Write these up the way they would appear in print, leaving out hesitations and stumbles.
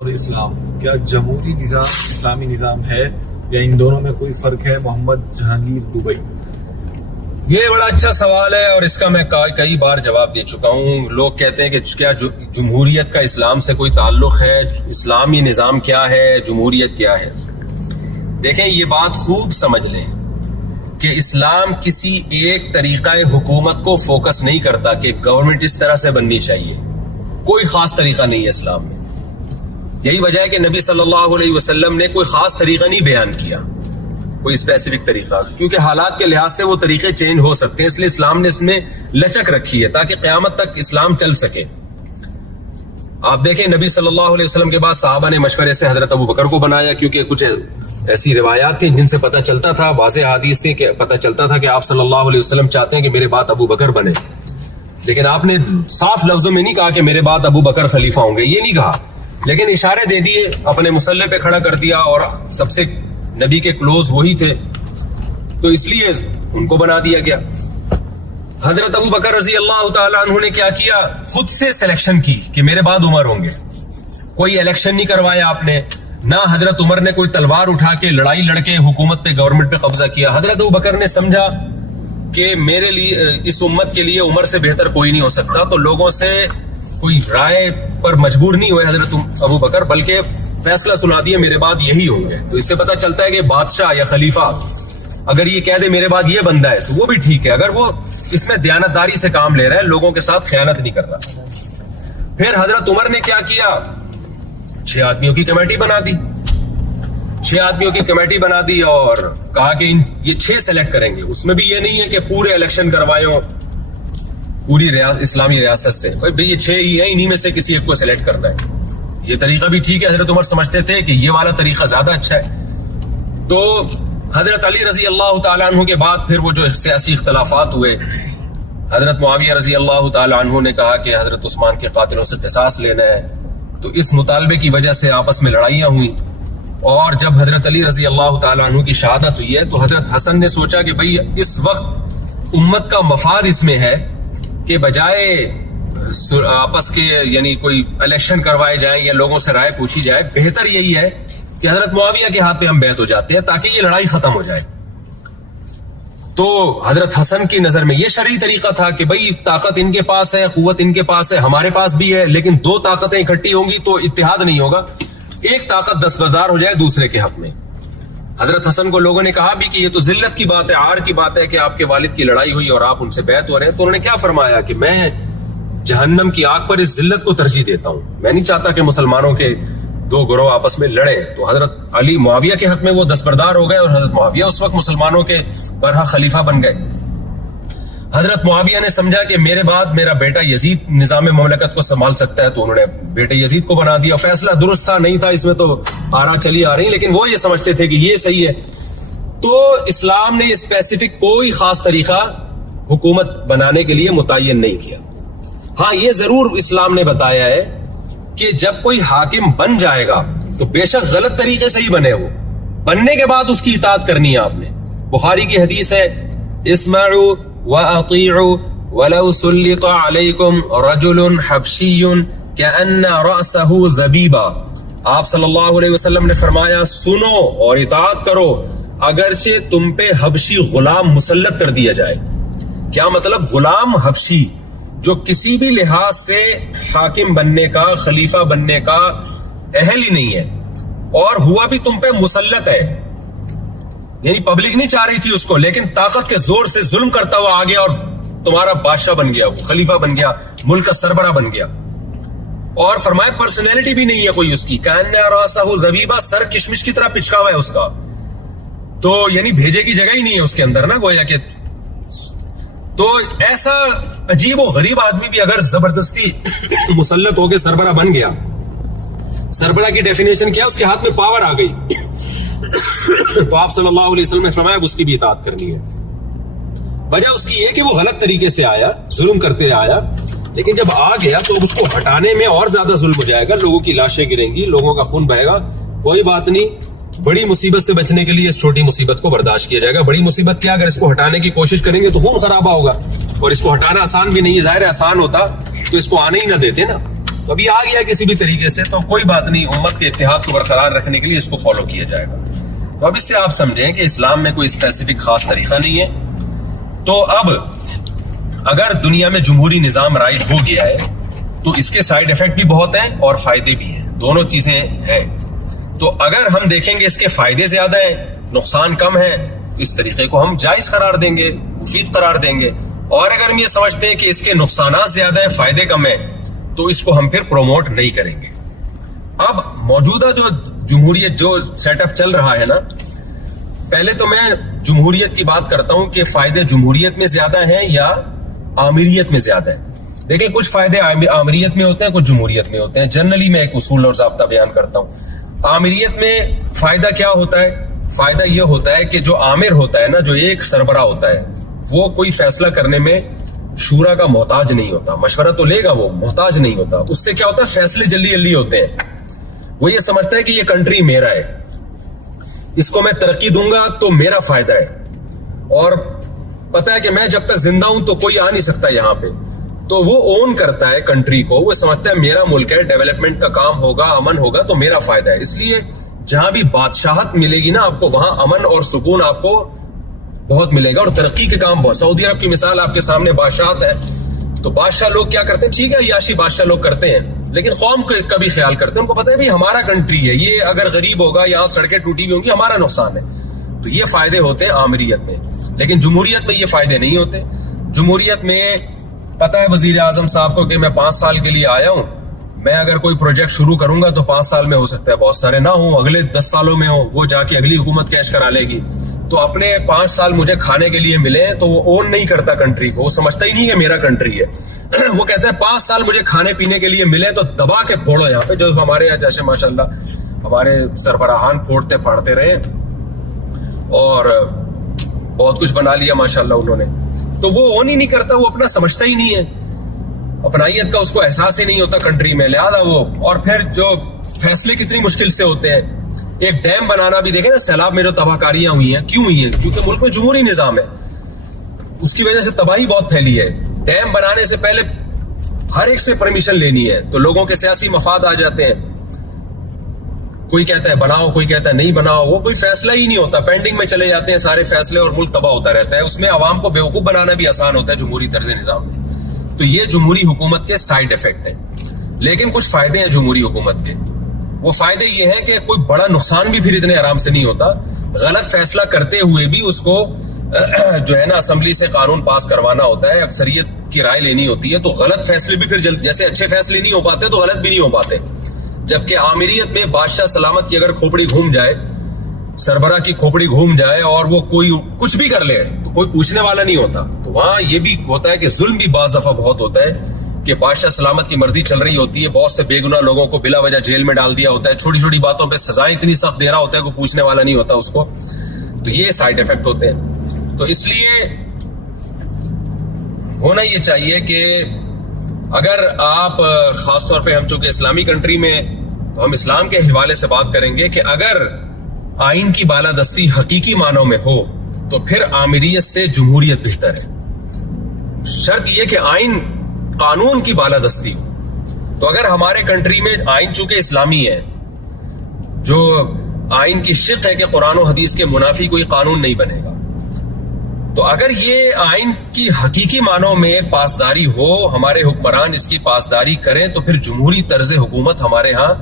اور اسلام کیا جمہوری نظام اسلامی نظام ہے یا ان دونوں میں کوئی فرق ہے؟ محمد جہانگیر دبئی۔ یہ بڑا اچھا سوال ہے اور اس کا میں کئی بار جواب دے چکا ہوں۔ لوگ کہتے ہیں کہ کیا جمہوریت کا اسلام سے کوئی تعلق ہے، اسلامی نظام کیا ہے، جمہوریت کیا ہے۔ دیکھیں یہ بات خوب سمجھ لیں کہ اسلام کسی ایک طریقہ حکومت کو فوکس نہیں کرتا کہ گورنمنٹ اس طرح سے بننی چاہیے، کوئی خاص طریقہ نہیں ہے اسلام میں۔ یہی وجہ ہے کہ نبی صلی اللہ علیہ وسلم نے کوئی خاص طریقہ نہیں بیان کیا، کوئی اسپیسیفک طریقہ، کیونکہ حالات کے لحاظ سے وہ طریقے چینج ہو سکتے ہیں، اس لیے اسلام نے اس میں لچک رکھی ہے تاکہ قیامت تک اسلام چل سکے۔ آپ دیکھیں نبی صلی اللہ علیہ وسلم کے بعد صحابہ نے مشورے سے حضرت ابو بکر کو بنایا، کیونکہ کچھ ایسی روایات تھیں جن سے پتہ چلتا تھا، واضح حدیث تھیں کہ پتہ چلتا تھا کہ آپ صلی اللہ علیہ وسلم چاہتے ہیں کہ میرے بعد ابو بکر بنے، لیکن آپ نے صاف لفظوں میں نہیں کہا کہ میرے بعد ابو بکر خلیفہ ہوں گے، یہ نہیں کہا، لیکن اشارے دے دیے، اپنے مصلے پہ کھڑا کر دیا، اور سب سے نبی کے کلوز وہی تھے تو اس لیے ان کو بنا دیا گیا۔ حضرت ابو بکر رضی اللہ تعالیٰ عنہ نے کیا کیا، خود سے سلیکشن کی کہ میرے بعد عمر ہوں گے، کوئی الیکشن نہیں کروایا آپ نے، نہ حضرت عمر نے کوئی تلوار اٹھا کے لڑائی لڑ کے حکومت پہ گورنمنٹ پہ قبضہ کیا۔ حضرت ابو بکر نے سمجھا کہ میرے لیے اس امت کے لیے عمر سے بہتر کوئی نہیں ہو سکتا، تو لوگوں سے کوئی رائے پر مجبور نہیں ہوئے حضرت ابو بکر، بلکہ فیصلہ سنا دیا میرے بعد یہی ہوں گے۔ تو اس سے پتہ چلتا ہے کہ بادشاہ یا خلیفہ اگر یہ کہہ دے میرے بعد یہ بندہ ہے تو وہ بھی ٹھیک ہے، اگر وہ اس میں دیانتداری سے کام لے رہا ہے، لوگوں کے ساتھ خیانت نہیں کر رہا۔ پھر حضرت عمر نے کیا کیا، 6 آدمیوں کی کمیٹی بنا دی، 6 آدمیوں کی کمیٹی بنا دی اور کہا کہ یہ 6 سلیکٹ کریں گے۔ اس میں بھی یہ نہیں ہے کہ پورے الیکشن کروائے ہوں پوری اسلامی ریاست سے، بھئی یہ 6 ہی ہیں، انہی میں سے کسی ایک کو سلیکٹ کرنا ہے۔ یہ طریقہ بھی ٹھیک ہے، حضرت عمر سمجھتے تھے کہ یہ والا طریقہ زیادہ اچھا ہے۔ تو حضرت علی رضی اللہ تعالیٰ عنہ کے بعد پھر وہ جو سیاسی اختلافات ہوئے، حضرت معاویہ رضی اللہ تعالیٰ عنہ نے کہا کہ حضرت عثمان کے قاتلوں سے قصاص لینا ہے، تو اس مطالبے کی وجہ سے آپس میں لڑائیاں ہوئیں، اور جب حضرت علی رضی اللہ تعالیٰ عنہ کی شہادت ہوئی ہے تو حضرت حسن نے سوچا کہ بھئی اس وقت امت کا مفاد اس میں ہے کہ بجائے آپس کے یعنی کوئی الیکشن کروائے جائیں یا لوگوں سے رائے پوچھی جائے، بہتر یہی ہے کہ حضرت معاویہ کے ہاتھ پہ ہم بیعت ہو جاتے ہیں تاکہ یہ لڑائی ختم ہو جائے۔ تو حضرت حسن کی نظر میں یہ شرعی طریقہ تھا کہ بھئی طاقت ان کے پاس ہے، قوت ان کے پاس ہے، ہمارے پاس بھی ہے، لیکن 2 طاقتیں اکٹھی ہوں گی تو اتحاد نہیں ہوگا، ایک طاقت دستبردار ہو جائے دوسرے کے حق میں۔ حضرت حسن کو لوگوں نے کہا بھی کہ یہ تو ذلت کی بات ہے، عار کی بات ہے کہ آپ کے والد کی لڑائی ہوئی اور آپ ان سے بیعت ہو رہے ہیں۔ تو انہوں نے کیا فرمایا کہ میں جہنم کی آگ پر اس ذلت کو ترجیح دیتا ہوں، میں نہیں چاہتا کہ مسلمانوں کے 2 گروہ آپس میں لڑیں۔ تو حضرت علی معاویہ کے حق میں وہ دستبردار ہو گئے اور حضرت معاویہ اس وقت مسلمانوں کے برحق خلیفہ بن گئے۔ حضرت معاویہ نے سمجھا کہ میرے بعد میرا بیٹا یزید نظام مملکت کو سنبھال سکتا ہے، تو انہوں نے بیٹے یزید کو بنا دیا۔ فیصلہ درست تھا نہیں تھا اس میں تو آرا چلی آ رہی، لیکن وہ یہ سمجھتے تھے کہ یہ صحیح ہے۔ تو اسلام نے اسپیسیفک کوئی خاص طریقہ حکومت بنانے کے لیے متعین نہیں کیا۔ ہاں یہ ضرور اسلام نے بتایا ہے کہ جب کوئی حاکم بن جائے گا تو بے شک غلط طریقے سے ہی بنے، وہ بننے کے بعد اس کی اطاعت کرنی ہے آپ نے۔ بخاری کی حدیث ہے، اسمعوا وَأَطِيعُوا وَلَوْ سُلِّطَ عَلَيْكُمْ رَجُلٌ حَبْشِيٌّ كَأَنَّ رَأْسَهُ ذَبِيبًا۔ آپ صلی اللہ علیہ وسلم نے فرمایا سنو اور اطاعت کرو اگرچہ تم پہ حبشی غلام مسلط کر دیا جائے۔ کیا مطلب؟ غلام حبشی جو کسی بھی لحاظ سے حاکم بننے کا، خلیفہ بننے کا اہل ہی نہیں ہے، اور ہوا بھی تم پہ مسلط ہے، یعنی پبلک نہیں چاہ رہی تھی اس کو، لیکن طاقت کے زور سے ظلم کرتا ہوا آ گیا اور تمہارا بادشاہ بن گیا، خلیفہ بن گیا، ملک کا سربراہ بن گیا، اور فرمایا پرسنالٹی بھی نہیں ہے کوئی اس کی، کأن رأسہ ذبیبہ، سر کشمش کی طرح پچکا ہوا ہے اس کا، تو یعنی بھیجے کی جگہ ہی نہیں ہے اس کے اندر نا، گویا کہ۔ تو ایسا عجیب و غریب آدمی بھی اگر زبردستی مسلط ہو کے سربراہ بن گیا، سربراہ کی ڈیفینیشن کیا؟ اس کے ہاتھ میں پاور آ گئی، تو آپ صلی اللہ علیہ وسلم نے فرمایا اس کی بھی اطاعت کرنی ہے۔ وجہ اس کی یہ کہ وہ غلط طریقے سے آیا، ظلم کرتے آیا، لیکن جب آ گیا تو اس کو ہٹانے میں اور زیادہ ظلم ہو جائے گا، لوگوں کی لاشیں گریں گی، لوگوں کا خون بہے گا، کوئی بات نہیں، بڑی مصیبت سے بچنے کے لیے اس چھوٹی مصیبت کو برداشت کیا جائے گا۔ بڑی مصیبت کیا؟ اگر اس کو ہٹانے کی کوشش کریں گے تو خون خرابہ ہوگا، اور اس کو ہٹانا آسان بھی نہیں ہے، ظاہر ہے آسان ہوتا تو اس کو آنے ہی نہ دیتے نا۔ تو ابھی آ گیا کسی بھی طریقے سے، تو کوئی بات نہیں، امت کے اتحاد کو برقرار رکھنے کے لیے اس کو فالو کیا جائے گا. تو اب اس سے آپ سمجھیں کہ اسلام میں کوئی اسپیسیفک خاص طریقہ نہیں ہے. تو اب اگر دنیا میں جمہوری نظام رائج ہو گیا ہے تو اس کے سائیڈ افیکٹ بھی بہت ہیں اور فائدے بھی ہیں، دونوں چیزیں ہیں. تو اگر ہم دیکھیں گے اس کے فائدے زیادہ ہیں، نقصان کم ہے، اس طریقے کو ہم جائز قرار دیں گے، مفید قرار دیں گے. اور اگر ہم یہ سمجھتے ہیں کہ اس کے نقصانات زیادہ ہیں، فائدے کم ہیں، تو اس کو ہم پھر پروموٹ نہیں کریں گے. اب موجودہ جو جمہوریت جو سیٹ اپ چل رہا ہے نا، پہلے تو میں جمہوریت کی بات کرتا ہوں کہ فائدے جمہوریت میں زیادہ ہیں یا آمریت میں زیادہ ہیں. دیکھیں کچھ فائدے آمریت میں ہوتے ہیں، کچھ جمہوریت میں ہوتے ہیں. جنرلی میں ایک اصول اور ضابطہ بیان کرتا ہوں. آمریت میں فائدہ کیا ہوتا ہے؟ فائدہ یہ ہوتا ہے کہ جو آمر ہوتا ہے نا، جو ایک سربراہ ہوتا ہے، وہ کوئی فیصلہ کرنے میں شورا کا محتاج نہیں ہوتا. مشورہ تو لے گا، وہ محتاج نہیں ہوتا. اس سے کیا ہوتا ہے؟ فیصلے جلدی جلدی ہوتے ہیں. وہ یہ سمجھتا ہے کہ یہ کنٹری میرا ہے، اس کو میں ترقی دوں گا تو میرا فائدہ ہے، اور پتا ہے کہ میں جب تک زندہ ہوں تو کوئی آ نہیں سکتا یہاں پہ. تو وہ اون کرتا ہے کنٹری کو، وہ سمجھتا ہے میرا ملک ہے، ڈیولپمنٹ کا کام ہوگا، امن ہوگا تو میرا فائدہ ہے. اس لیے جہاں بھی بادشاہت ملے گی نا آپ کو، وہاں امن اور سکون آپ کو بہت ملے گا، اور ترقی کے کام بہت. سعودی عرب کی مثال آپ کے سامنے، بادشاہت ہے تو بادشاہ لوگ کیا کرتے ہیں؟ ٹھیک ہے عیاشی بادشاہ لوگ کرتے ہیں، لیکن قوم کا بھی خیال کرتے ہیں. ان کو پتا ہے بھی ہمارا کنٹری ہے، یہ اگر غریب ہوگا، یہاں سڑکیں ٹوٹی ہوئی ہوں گی، ہمارا نقصان ہے. تو یہ فائدے ہوتے ہیں آمریت میں. لیکن جمہوریت میں یہ فائدے نہیں ہوتے. جمہوریت میں پتا ہے وزیر اعظم صاحب کو کہ میں 5 سال کے لیے آیا ہوں، میں اگر کوئی پروجیکٹ شروع کروں گا تو 5 سال میں ہو سکتا ہے بہت سارے نہ ہوں، اگلے 10 سالوں میں ہوں، وہ جا کے اگلی حکومت کیش کرا لے گی. تو اپنے 5 سال مجھے کھانے کے لیے ملے تو وہ اون نہیں کرتا کنٹری کو، وہ سمجھتا ہی نہیں کہ میرا کنٹری ہے. وہ کہتا ہے 5 سال مجھے کھانے پینے کے لیے ملے تو دبا کے پھوڑو یہاں پہ. جو ہمارے یہاں جیسے ماشاءاللہ ہمارے سربراہان پھوڑتے پھاڑتے رہے اور بہت کچھ بنا لیا ماشاءاللہ انہوں نے. تو وہ اون ہی نہیں کرتا، وہ اپنا سمجھتا ہی نہیں ہے، اپنائیت کا اس کو احساس ہی نہیں ہوتا کنٹری میں. لہذا وہ، اور پھر جو فیصلے کتنی مشکل سے ہوتے ہیں. ایک ڈیم بنانا بھی دیکھیں نا، سیلاب میں جو تباہ کاریاں ہوئی ہیں کیوں ہوئی ہیں؟ کیونکہ ملک میں جمہوری نظام ہے، اس کی وجہ سے تباہی بہت پھیلی ہے. ڈیم بنانے سے پہلے ہر ایک سے پرمیشن لینی ہے، تو لوگوں کے سیاسی مفاد آ جاتے ہیں. کوئی کہتا ہے بناؤ، کوئی کہتا ہے نہیں بناؤ، وہ کوئی فیصلہ ہی نہیں ہوتا، پینڈنگ میں چلے جاتے ہیں سارے فیصلے اور ملک تباہ ہوتا رہتا ہے. اس میں عوام کو بیوقوف بنانا بھی آسان ہوتا ہے جمہوری طرز نظام میں. تو یہ جمہوری حکومت کے سائیڈ افیکٹ ہیں. لیکن کچھ فائدے ہیں جمہوری حکومت کے. وہ فائدے یہ ہیں کہ کوئی بڑا نقصان بھی پھر اتنے آرام سے نہیں ہوتا. غلط فیصلہ کرتے ہوئے بھی اس کو جو ہے نا اسمبلی سے قانون پاس کروانا ہوتا ہے، اکثریت کی رائے لینی ہوتی ہے. تو غلط فیصلے بھی پھر جیسے اچھے فیصلے نہیں ہو پاتے تو غلط بھی نہیں ہو پاتے. جبکہ آمریت میں بادشاہ سلامت کی اگر کھوپڑی گھوم جائے، سربراہ کی کھوپڑی گھوم جائے اور وہ کوئی کچھ بھی کر لے تو کوئی پوچھنے والا نہیں ہوتا. تو وہاں یہ بھی ہوتا ہے کہ ظلم بھی بعض دفعہ بہت ہوتا ہے کہ بادشاہ سلامت کی مرضی چل رہی ہوتی ہے، بہت سے بے گناہ لوگوں کو بلا وجہ جیل میں ڈال دیا ہوتا ہے، چھوٹی چھوٹی باتوں پہ سزائیں اتنی سخت دے رہا ہوتا ہے کہ پوچھنے والا نہیں ہوتا اس کو. تو یہ سائیڈ افیکٹ ہوتے ہیں. تو اس لیے ہونا یہ چاہیے کہ اگر آپ، خاص طور پہ ہم چونکہ اسلامی کنٹری میں، تو ہم اسلام کے حوالے سے بات کریں گے کہ اگر آئین کی بالادستی حقیقی معنوں میں ہو تو پھر آمریت سے جمہوریت بہتر ہے. شرط یہ کہ آئین، قانون کی بالادستی ہو. تو اگر ہمارے کنٹری میں آئین چونکہ اسلامی ہے، جو آئین کی شق ہے کہ قرآن و حدیث کے منافی کوئی قانون نہیں بنے گا، تو اگر یہ آئین کی حقیقی معنوں میں پاسداری ہو، ہمارے حکمران اس کی پاسداری کریں، تو پھر جمہوری طرز حکومت ہمارے ہاں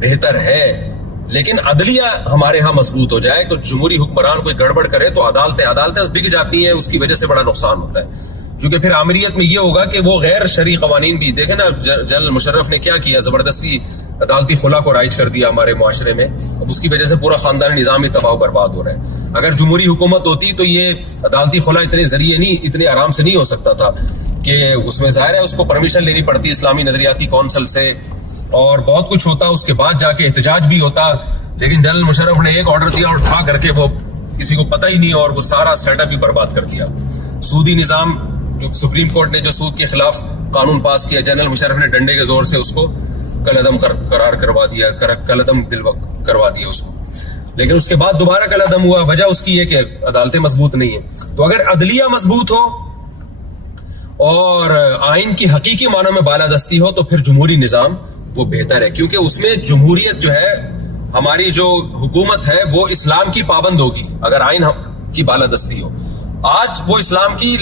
بہتر ہے. لیکن عدلیہ ہمارے ہاں مضبوط ہو جائے، تو جمہوری حکمران کوئی گڑبڑ کرے تو عدالتیں بک جاتی ہیں، اس کی وجہ سے بڑا نقصان ہوتا ہے. کیونکہ پھر آمریت میں یہ ہوگا کہ وہ غیر شرعی قوانین بھی، دیکھیں نا جنرل مشرف نے کیا کیا، زبردستی عدالتی خلا کو رائج کر دیا ہمارے معاشرے میں. اب اس کی وجہ سے پورا خاندانی نظام ہی تباہ و برباد ہو رہا ہے. اگر جمہوری حکومت ہوتی تو یہ عدالتی خلا اتنے ذریعے نہیں، اتنے آرام سے نہیں ہو سکتا تھا، کہ اس میں ظاہر ہے اس کو پرمیشن لینی پڑتی اسلامی نظریاتی کونسل سے، اور بہت کچھ ہوتا، اس کے بعد جا کے احتجاج بھی ہوتا. لیکن جنرل مشرف نے ایک آرڈر دیا اور اٹھا کر کے وہ کسی کو پتہ ہی نہیں، اور وہ سارا سیٹ اپ ہی برباد کر دیا. سودی نظام، جو سپریم کورٹ نے جو سود کے خلاف قانون پاس کیا، جنرل مشرف نے ڈنڈے کے زور سے اس کو کالعدم قرار کروا دیا، کالعدم کروا دیا اس کو. لیکن اس کے بعد دوبارہ کالعدم ہوا. وجہ اس کی ہے کہ عدالتیں مضبوط نہیں ہیں. تو اگر عدلیہ مضبوط ہو اور آئین کی حقیقی معنوں میں بالادستی ہو تو پھر جمہوری نظام وہ بہتر ہے, کیونکہ اس میں جمہوریت جو ہے, ہماری جو حکومت ہے وہ اسلام کی پابند ہوگی اگر آئین کی بالادستی ہو. آج وہ اسلام کی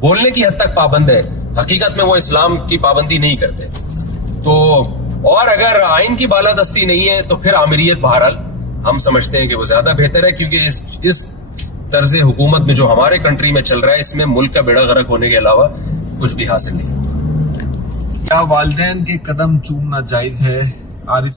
بولنے کی حد تک پابند ہے, حقیقت میں وہ اسلام کی پابندی نہیں کرتے. تو اور اگر آئین کی بالادستی نہیں ہے تو پھر آمریت بہرحال ہم سمجھتے ہیں کہ وہ زیادہ بہتر ہے, کیونکہ اس طرز حکومت میں جو ہمارے کنٹری میں چل رہا ہے اس میں ملک کا بیڑا غرق ہونے کے علاوہ کچھ بھی حاصل نہیں. کیا والدین کے قدم چومنا جائز ہے؟ عارف